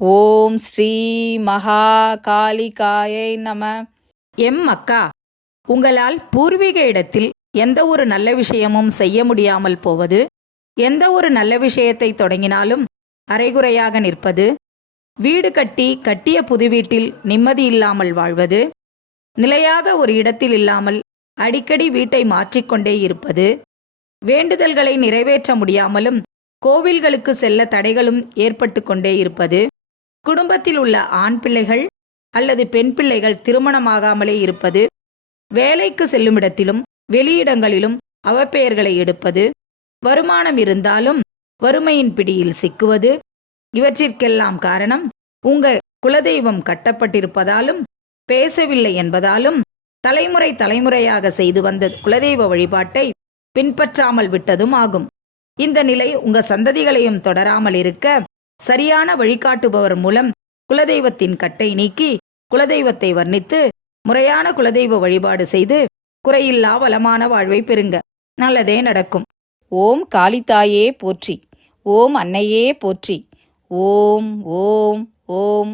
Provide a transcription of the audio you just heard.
ஓம் ஸ்ரீ மகா காளிகாயை நம. அக்கா, உங்களால் பூர்வீக இடத்தில் எந்த ஒரு நல்ல விஷயமும் செய்ய முடியாமல் போவது, எந்த ஒரு நல்ல விஷயத்தை தொடங்கினாலும் அரைகுறையாக நிற்பது, வீடு கட்டிய புது வீட்டில் நிம்மதி இல்லாமல் வாழ்வது, நிலையாக ஒரு இடத்தில் இல்லாமல் அடிக்கடி வீட்டை மாற்றிக்கொண்டே இருப்பது, வேண்டுதல்களை நிறைவேற்ற முடியாமலும் கோவில்களுக்கு செல்ல தடைகளும் ஏற்பட்டு கொண்டே இருப்பது, குடும்பத்தில் உள்ள ஆண் பிள்ளைகள் அல்லது பெண் பிள்ளைகள் திருமணமாகாமலே இருப்பது, வேலைக்கு செல்லுமிடத்திலும் வெளியிடங்களிலும் அவப்பெயர்களை எடுப்பது, வருமானம் இருந்தாலும் வறுமையின் பிடியில் சிக்குவது, இவற்றிற்கெல்லாம் காரணம் உங்க குலதெய்வம் கட்டப்பட்டிருப்பதாலும் பேசவில்லை என்பதாலும் தலைமுறையாக செய்து வந்த குலதெய்வ வழிபாட்டை பின்பற்றாமல் விட்டதும் ஆகும். இந்த நிலை உங்க சந்ததிகளையும் தொடராமல் இருக்க சரியான வழிகாட்டுபவர் மூலம் குலதெய்வத்தின் கட்டை நீக்கி குலதெய்வத்தை வர்ணித்து முறையான குலதெய்வ வழிபாடு செய்து குறையில்லா வளமான வாழ்வை பெறுங்க. நல்லதே நடக்கும். ஓம் காளித்தாயே போற்றி. ஓம் அன்னையே போற்றி. ஓம் ஓம் ஓம்.